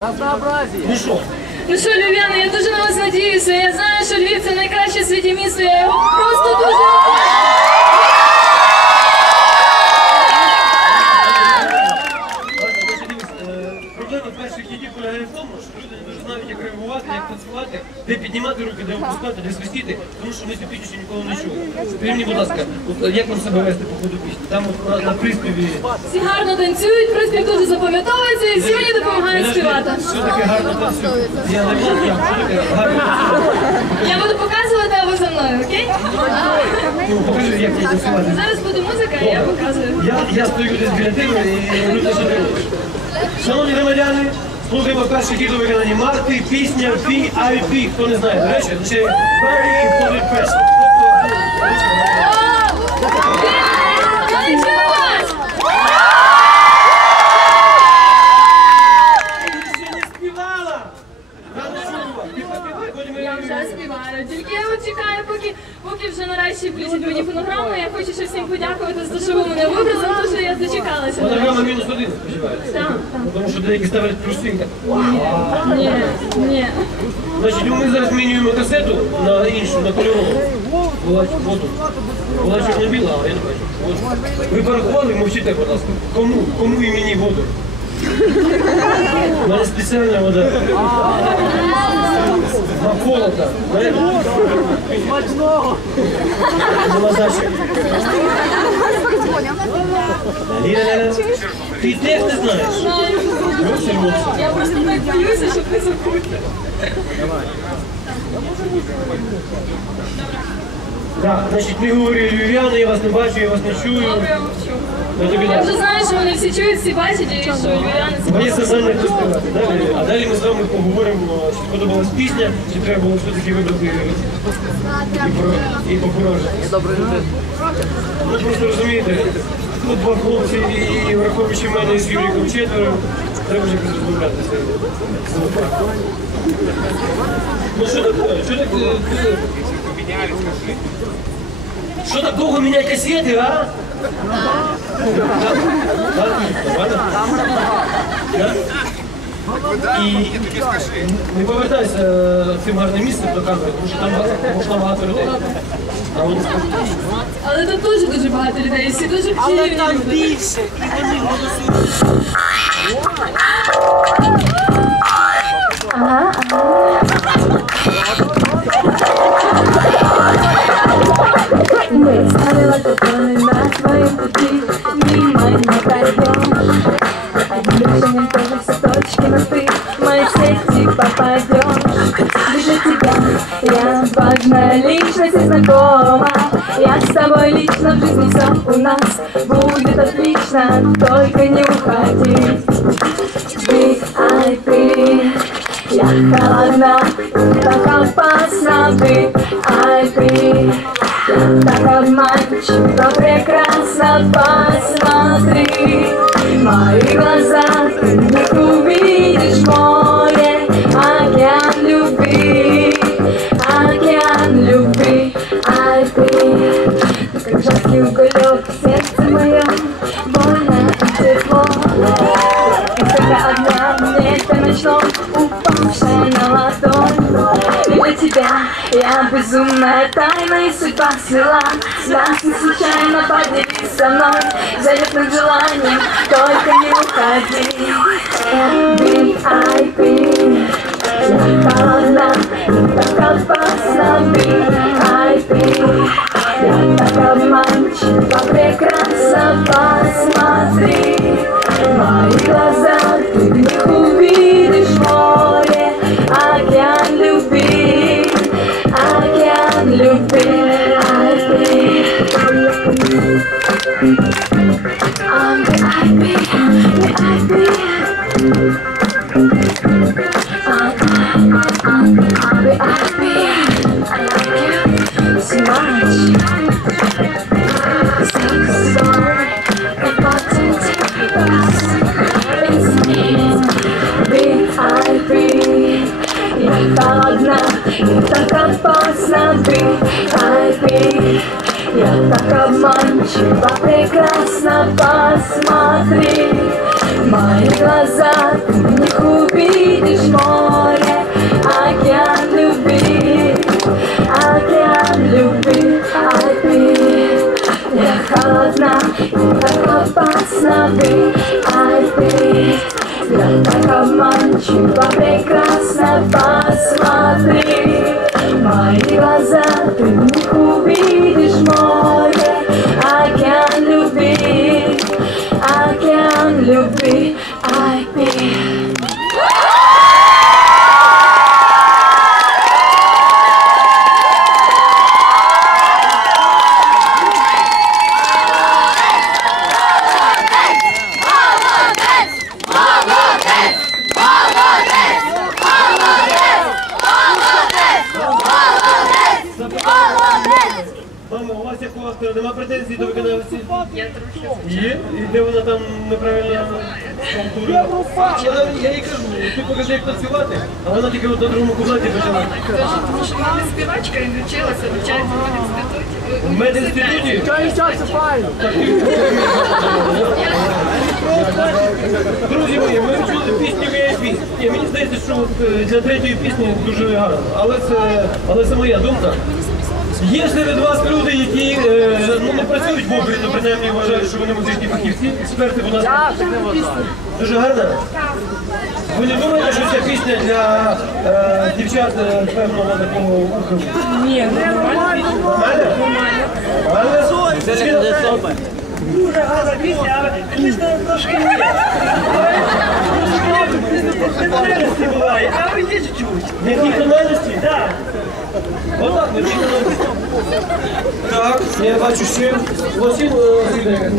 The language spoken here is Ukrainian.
Разнообразие. Ну що? Ну що, Львів'яни, я дуже на вас надіюся. Я знаю, що Львів це найкраще в світі місто. Я його просто дуже. Значить, дивись, е, Проблема перших хітів полягає в тому, що люди не дуже знають, як реагувати, як танцювати, де піднімати руки, де опускати, де свистіти, тому що ми цю пісню ще ніколи не чули. Скажи мені, будь ласка, от як нам себе вести по ходу пісні? Там от на, на приспіві. Всі гарно танцюють, приспів дуже запам'ятовується і всі мені допомагають співати. Що таке гарно танцює? Я не що таке гарно танцює. Я буду показувати, а ви за мною, окей? Ну, покажи, як мені танцювати. Зараз буде музика, і я показую. Я, я стою десь біля тебе і роблю те, що ти робиш. Шановні громадяни, слухаємо перший хід у виконанні Марти, пісня VIP. Хто не знає, до речі, це Very Important Person. Я вже співаю. Тільки я чекаю, поки, поки вже нарешті включать мені фонограму. Я хочу ще всім подякувати за те, що ви мене вибрали, за те, що я дочекалася. Фонограма мінус один сподівається. Так, так. Тому що деякі ставлять плюси. Ні, ні. Значить, ну, ми зараз змінюємо касету на іншу, на кольорову. Була воду. Була чорно-біла, а я не бачу. Ви порахували, мовчите, будь ласка. Кому? Кому і мені воду? У мене спеціальна вода. На холода. Знаєте? Смачного. Була дача. Ліля, Ти теж не знаєш? Знаю. Гроші мовчать. Я просто так боюся, щоб не забути. Так, значить, ми говорили львів'яни, я вас не бачу, я вас не чую. Добре, я мовчу. Я тобі Я вже знаю, що вони всі чують, всі бачать, і що це Моє завдання поспівати. Далі, а далі ми з вами поговоримо, чи сподобалась пісня, чи треба було все-таки вибрати і, про, і. Добрий. Ну просто розумієте, тут два хлопці і, і враховуючи мене з Юріком четверо, треба ж якось розмовлятися. Ну що так, що так, е, е, що так довго міняти касети, а? І не повертайся е, цим гарним місцем до камери, тому що там можна багато людей. Але тут дуже дуже багато людей, всі дуже вчені люди. більше. І вони голосують. Ведь для тебя я важная личность и знакома Я с тобой лично в жизни все у нас Будет отлично, только не уходи ты я холодна, так опасна ты Я так обманчиво, прекрасно посмотри Мои глаза, безумная тайна и судьба свела Нас не случайно поделись со мной Заветным желанием, только не уходи VIP Поздно, так опасна VIP Я так обманчиво, прекрасно назад. В увидишь море, океан любви, океан любви, а ты холодна, не так ты, а ты не так обманчива, прекрасно посмотри, мои глаза ты в них увидишь море. Мама, у вас як у автора нема претензій до виконавці? Є трохи. Є? І де вона там неправильно контура? Я, я їй кажу, ти покажи, як танцювати, а вона тільки от на другому куплеті почала. Тому що вона співачка і навчилася, навчається в медінституті. В медінституті? Чай часу файно. Друзі мої, ми чули пісню VIP. Ні, мені здається, що е, для третьої пісні дуже гарно. Але це, але це моя думка. Є серед вас люди, які е, ну, не працюють в обрі, але принаймні вважають, що вони музичні фахівці. Експерти, не вода. Дуже гарна. Ви не думаєте, що ця пісня для е, дівчат е, певного такого ухилу? Ні, нормально. Нормально? Нормально? Це не буде супер. Дуже гарна пісня, але звісно трошки ні. Тональності буває, а ви є чуть-чуть. Не тій тональності? Так. Так, я бачу ще. Е,